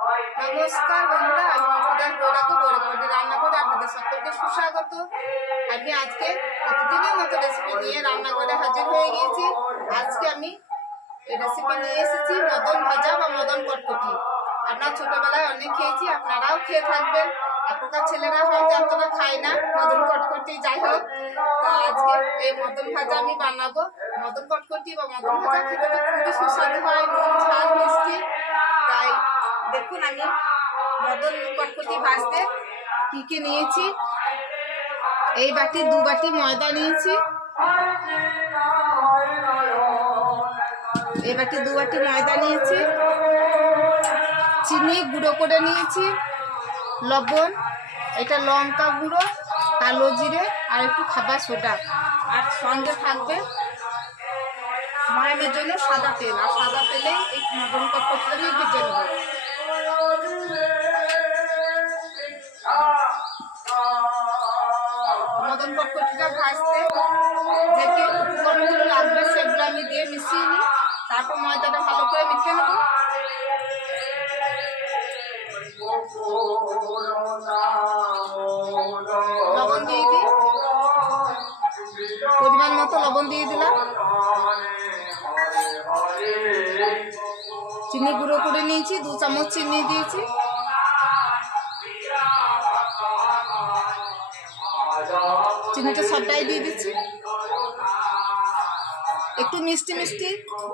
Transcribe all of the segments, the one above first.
নমস্কার বন্ধুরা, আমি রান্না করে আপনাদের সকলকে সুস্বাগত। আমি আজকে প্রতিদিনের মতো রেসিপি নিয়ে রান্না করে হাজির হয়ে গিয়েছি। আজকে আমি এই রেসিপি নিয়ে এসেছি মদন ভাজা বা মদন কটকটি। আমরা ছোটবেলায় অনেক খেয়েছি, আপনারাও খেয়ে থাকবেন। এখনকার ছেলেরা হয়তো এতটা খায় না মদন কটকটি, যাই হোক। তো আজকে এই মদন ভাজা আমি বানাবো। মদন কটকটি বা মদন ভাজা খেতে তো খুবই সুস্বাদু হয়, নুন ঝাল মিষ্টি। তাই দেখুন আমি মদন কটকটি ভাজতে কি কি নিয়েছি। এই বাটি 2 বাটি ময়দা নিয়েছি, এই বাটি 2 বাটি ময়দা নিয়েছি, চিনি গুঁড়ো করে নিয়েছি, লবণ, এটা লঙ্কা গুঁড়ো, কালো জিরে আর একটু খাবার সোডা, আর সঙ্গে থাকবে ময়ামের জন্য সাদা তেল। আর সাদা তেলে এই মদন কটকটিটা আমি ভেজে নেব। মদন কটকটিটা ভাজতে যে কি উপকরণগুলো লাগবে সেগুলো আমি দিয়ে মিশিয়ে নিই। তারপর ময়দাটা ভালো করে মেখে নেব। লবণ দিয়ে দিই, পরিমাণ মতো লবণ দিয়ে দিলাম। চিনি গুঁড়ো করে নিয়েছি, 2 চামচ চিনি দিয়েছি। চিনিটা সবটাই দিয়ে দিচ্ছি। একটু মিষ্টি মিষ্টি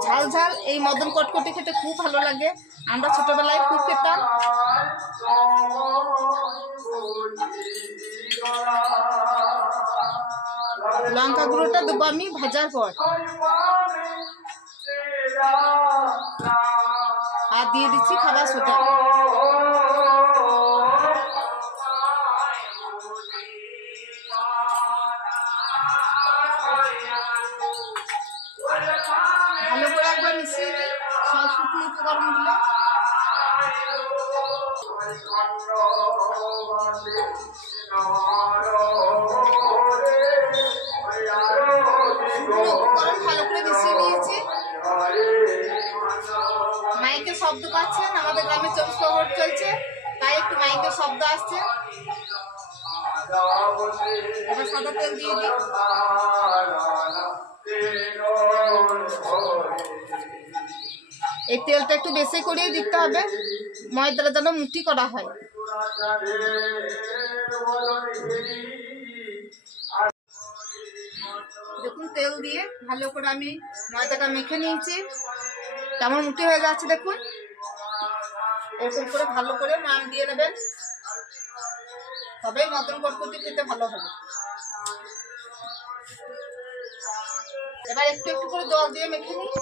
ঝাল ঝাল এই মদন কটকটি খেতে খুব ভালো লাগে, আমরা ছোটবেলায় খুব খেতাম। লঙ্কা গুঁড়োটা দেবো আমি ভাজার পর, আর দিয়ে দিচ্ছি খাবার সোডা। ভালো করে একবার মিশিয়ে দিই সব শুকনো উপকরণগুলো। শুকনো উপকরণ ভালো করে মিশিয়ে নিয়েছি। মাইকের শব্দ পাচ্ছেন, আমাদের গ্রামে 24 প্রহর চলছে, তাই একটু মাইকের শব্দ আসছে। এবার সাদা তেল দিয়ে দিই। এই তেলটা একটু বেশি করেই দিতে হবে, ময়দাটা যেন মুঠি করা হয়। দেখুন তেল দিয়ে ভালো করে আমি ময়দাটা মেখে নিয়েছি, কেমন মুঠি হয়ে যাচ্ছে দেখুন। এরকম করে ভালো করে মান দিয়ে নেবেন, তবেই মদন কটকটি খেতে ভালো হবে। এবার একটু একটু করে জল দিয়ে মেখে নিই।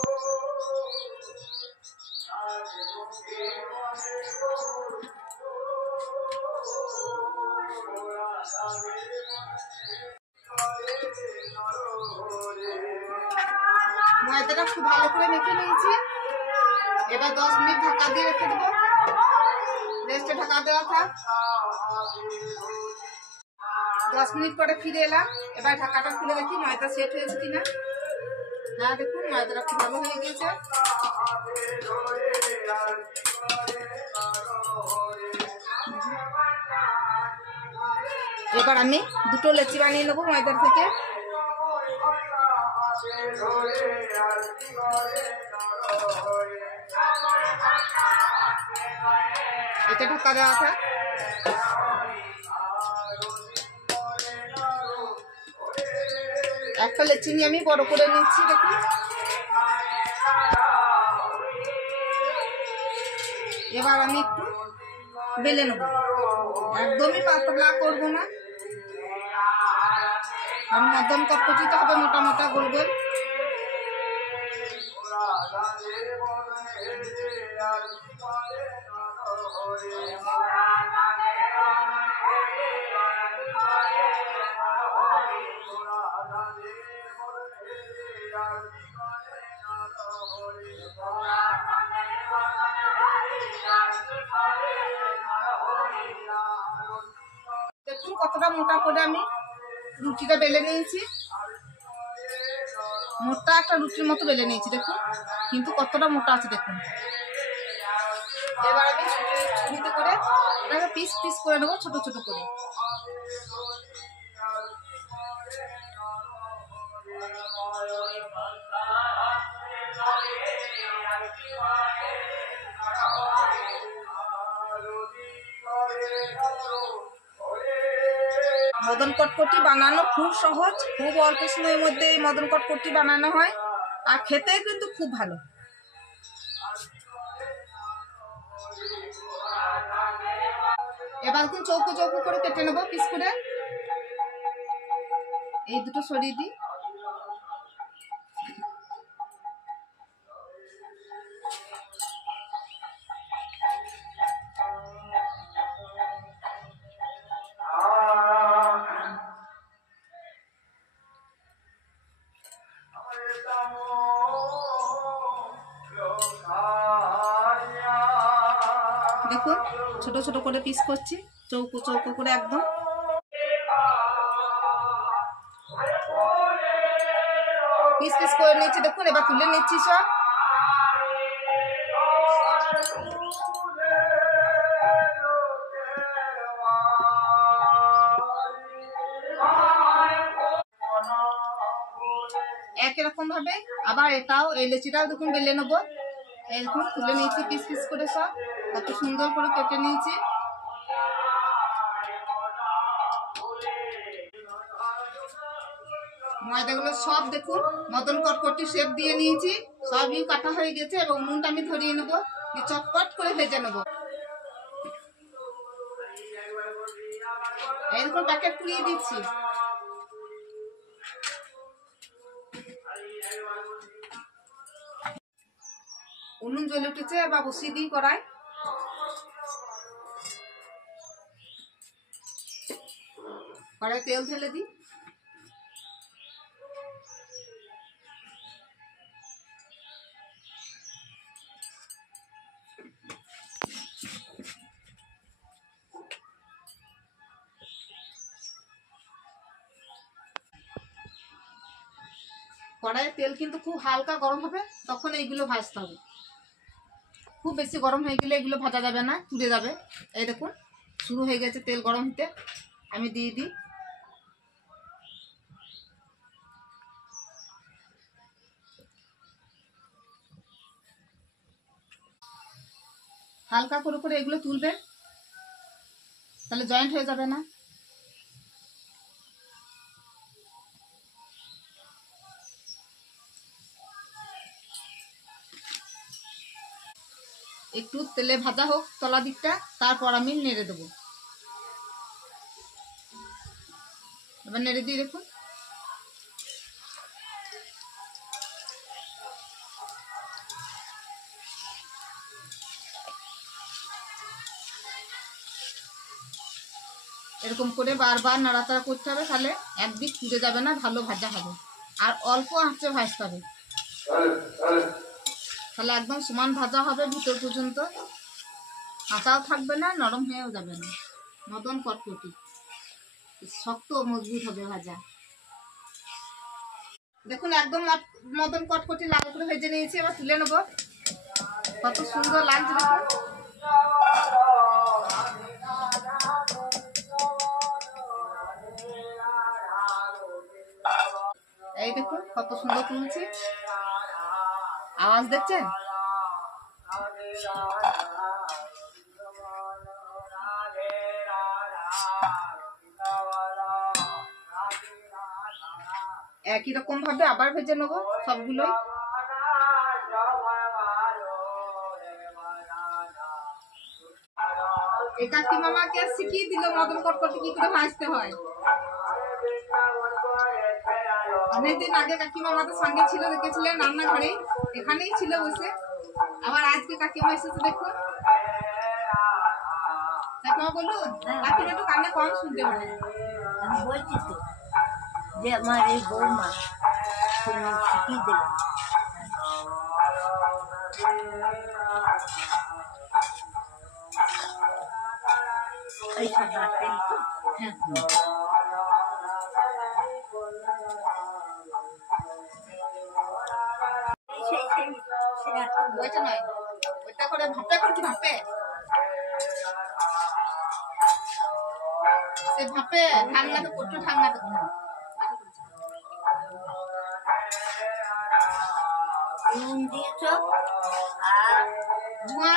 ময়দাটা খুব ভালো করে মেখে নিয়েছি। এবার 10 মিনিট ঢাকা দিয়ে রেখে দেবো, রেস্টে ঢাকা দেওয়া থাক। 10 মিনিট পরে ফিরে এলাম। এবার ঢাকাটা খুলে দেখি ময়দা সেট হয়েছে কিনা। হ্যাঁ দেখুন ময়দাটা খুব ভালো হয়ে গিয়েছে। এবার আমি 2টো লেচি বানিয়ে নেবো ময়দার থেকে। এটা ঢাকা দেওয়া থাক। একটা লেচি নিয়ে আমি বড় করে নিচ্ছি দেখুন। এবার আমি একটু বেলে নেব, একদমই পাতলা করবো না, কারণ মদন কটকটিতে হবে মোটা মোটা গোল গোল। দেখুন কতটা মোটা করে আমি রুটিটা বেলে নিয়েছি। মোটা একটা রুটির মতো বেলে নিয়েছি দেখুন, কিন্তু কতটা মোটা আছে দেখুন। এবার আমি ছুরিতে করে এটাকে পিস পিস করে নেবো, ছোট ছোট করে। মদন কটকটি বানানো খুব সহজ, খুব অল্প সময়ের মধ্যে এই মদন কটকটি বানানো হয়, আর খেতে কিন্তু খুব ভালো। এবার চৌকো চৌকো করে কেটে নেবো পিস করে। এই দুটো সরিয়ে দিই। দেখুন ছোট ছোট করে পিস করছি, চৌকো চৌকো করে একদম। পিস পিস করে নিচ্ছি দেখুন। এবার তুলে নিচ্ছি সব। একই রকম ভাবে আবার এটাও, এই লেচিটাও দেখুন বেলে নেবো। এই দেখুন তুলে নিয়েছি পিস পিস করে সব, কত সুন্দর করে কেটে নিয়েছি। ময়দাগুলো সব দেখুন মদন কটকটি শেপ দিয়ে নিয়েছি, সবই কাটা হয়ে গেছে। এবং নুনটা আমি ধরিয়ে নেবো, চটপট করে ভেজে নেবো। এরকম প্যাকেট পুড়িয়ে দিচ্ছি। উনুন জ্বলে উঠেছে, বা বসিয়ে দিই কড়াই। কড়াই তেল ঢেলে দিই। কড়াইয়ের তেল কিন্তু খুব হালকা গরম হবে, তখন এইগুলো ভাজতে হবে। খুব বেশি গরম হয়ে গেলে এগুলো ভাজা যাবে না, পুড়ে যাবে। এই দেখুন শুরু হয়ে গেছে তেল গরম হতে, আমি দিয়ে দিই। হালকা করে করে এগুলো তুলবেন, তাহলে জয়েন্ট হয়ে যাবে না। একটু তেলে ভাজা হোক তলা দিকটা, তারপর আমি নেড়ে দেবো। এবার নেড়ে দিয়ে দেখুন। এরকম করে বারবার নাড়াচাড়া করতে হবে, তাহলে একদিক পুড়ে যাবে না, ভালো ভাজা হবে। আর অল্প আঁচে ভাজতে হবে, তাহলে একদম সমান ভাজা হবে ভিতর পর্যন্ত, কাঁচাও থাকবে না, নরম হয়েও যাবে না। মদন কটকটি শক্ত মজবুত হবে ভাজা। দেখুন একদম মদন কটকটি লাল করে ভেজে নিয়েছি, এবার তুলে নেবো। কত সুন্দর লাগছে দেখুন। এই দেখুন কত সুন্দর তুলছি, আওয়াজ দেখছেন? একই রকম ভাবে আবার ভেজে নেবো সবগুলোই। এই কাকিমা আমাকে শিখিয়ে দিল মদন কটকটি কি করে ভাজতে হয়। অনেকদিন আগে কাকিমা আমাদের সঙ্গে ছিল, দেখেছিলেন রান্নাঘরে, এখানেই ছিল বসে। আবার আজকে কাকিমা এসেছে দেখুন। কাকিমা বলুন, কাকিমা একটু কানে কম শুনতে পারে। আমি বলছি তো যে আমার এই বৌমা শিখিয়ে দিল। এই সাদা তেল তো, হ্যাঁ ওইটা নয়, ওইটা করে ভাপে করছি ভাপে সে ভাপে ঠান্ডাতে প্রচুর ঠান্ডাতে নুন দিয়েছ আর ধোঁয়া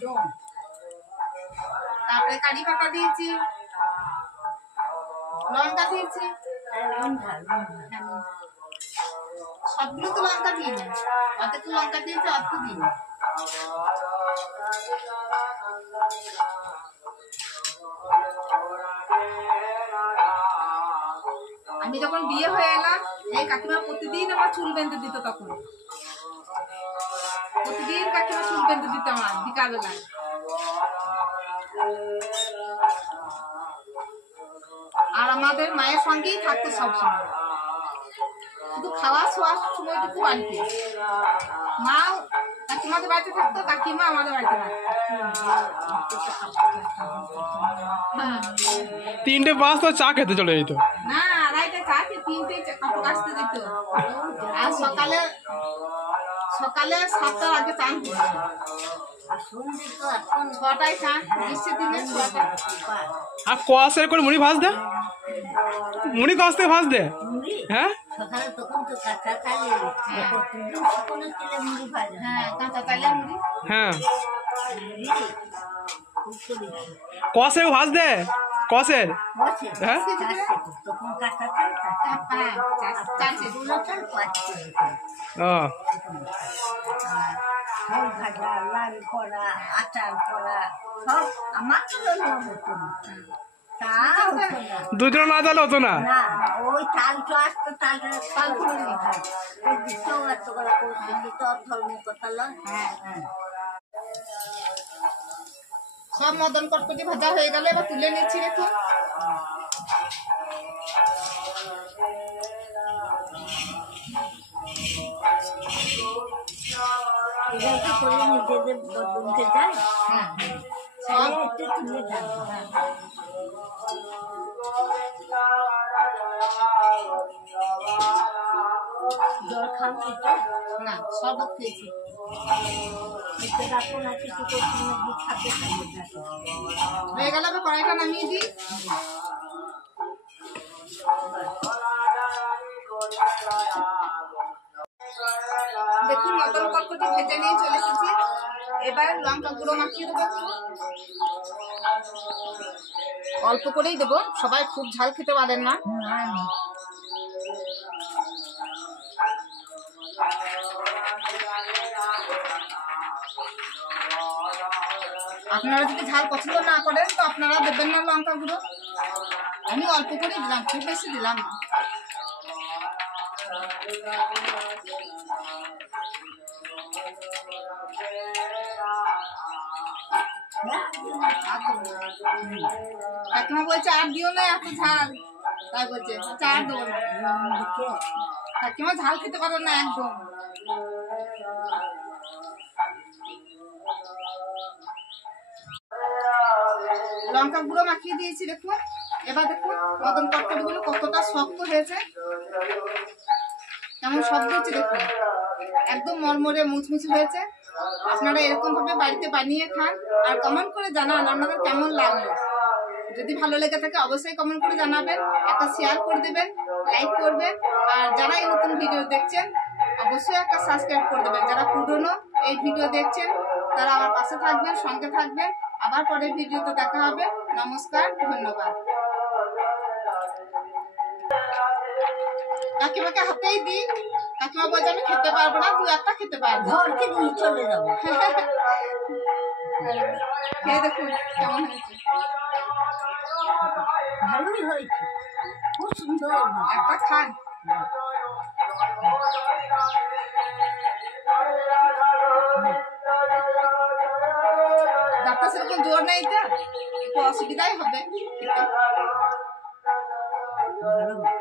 দম তারপরে কারি পাতা দিয়েছি লঙ্কা দিয়েছি নুন ঢাল সবগুলো তো লঙ্কা দিইনি অর্ধেক লঙ্কা দিয়েছি অর্ধেক দিইনি আমি যখন বিয়ে হয়ে এলাম এই কাকিমা প্রতিদিন আমার চুল বেঁধে দিত তখন প্রতিদিন কাকিমা চুল বেঁধে দিত আমার বিকালবেলায় আর আমাদের মায়ের সঙ্গেই থাকতো সবসময় শুধু খাওয়া শোয়ার সময়টুকু বাড়িতে মা কাকিমাদের বাড়িতে থাকতো কাকিমা আমাদের বাড়িতে তিনটে পাঁচ তো চা খেতে চলে যেত না আড়াইটা চা খেয়ে তিনটে কাপড় কাচতে দিত আর সকালে 7টার আগে চান ছটায় চান গ্রীষ্মের দিনে 6টা আর কষের করে মুড়ি ভাজ দে মুড়ি কষ থেকে ভাজ দে হ্যাঁ সকালে তখন তো কাঁচা চালে শুকনো তেলে মুড়ি ভাজা হ্যাঁ কাঁচা চালের মুড়ি হ্যাঁ কষের ভাজ দে কষের হ্যাঁ তখন কাঁচা চাল হ্যাঁ চাল গুলো চাল পাচ্ছে ও ফল ভাজা লাল করা আচার করা সব আমার তো জন্য হতো না তা হতো না দুজন না তাহলে হতো না না ওই চাল তো আসতো তালটা চাল করে নিতে ওই দিকেও এত করা করছে তো ধর্ম কথা লয় হ্যাঁ সব মদন কটকটি ভাজা হয়ে গেল এবার তুলে নিচ্ছি দেখুন এটাকে করে নিজেদের বদলতে যায় হ্যাঁ সব একটু তুলে থাকবো জল খান এটা না শরবত খেয়েছি একটু রাখো না কিছু করছি না দিয়ে খাতে খাবো হয়ে গেল এবার কড়াইটা নামিয়ে দিই দেখুন মটন কটকটি ভেজে নিয়ে চলে এসেছি এবার লঙ্কা গুঁড়ো মাখিয়ে দেবো অল্প করেই দেবো সবাই খুব ঝাল খেতে পারেন না আপনারা যদি ঝাল পছন্দ না করেন তো আপনারা দেবেন না লঙ্কা গুঁড়ো আমি অল্প করে দিলাম খুব বেশি দিলাম না কাকিমা বলছে আর দিও না এত ঝাল তাই বলছে আচ্ছা আর দেবো না কাকিমা ঝাল খেতে পারো না একদম লঙ্কা গুঁড়ো মাখিয়ে দিয়েছি দেখুন এবার দেখুন মদন কটকটি গুলো কতটা শক্ত হয়েছে কেমন শব্দ হচ্ছে দেখুন একদম মরমরে মুচমুচে হয়েছে আপনারা এরকম ভাবে বাড়িতে বানিয়ে খান আর কমেন্ট করে জানান আপনাদের কেমন লাগলো যদি ভালো লেগে থাকে অবশ্যই কমেন্ট করে জানাবেন একটা শেয়ার করে দেবেন লাইক করবেন আর যারা এই নতুন ভিডিও দেখছেন অবশ্যই একটা সাবস্ক্রাইব করে দেবেন যারা পুরনো এই ভিডিও দেখছেন তারা আমার পাশে থাকবেন সঙ্গে থাকবেন আবার পরের ভিডিওতে দেখা হবে নমস্কার ধন্যবাদ কাকিমাকে হাতেই দিই কাকিমা বলছে আমি খেতে পারবো না তুই একটা খেতে পারবো ঘরকে নিয়ে চলে যাবো খেয়ে দেখুন কেমন হয়েছে ভালোই হয়েছে খুব সুন্দর একটা খান ডাক্তার সেরকম জোর নেই তো একটু অসুবিধাই হবে ভালো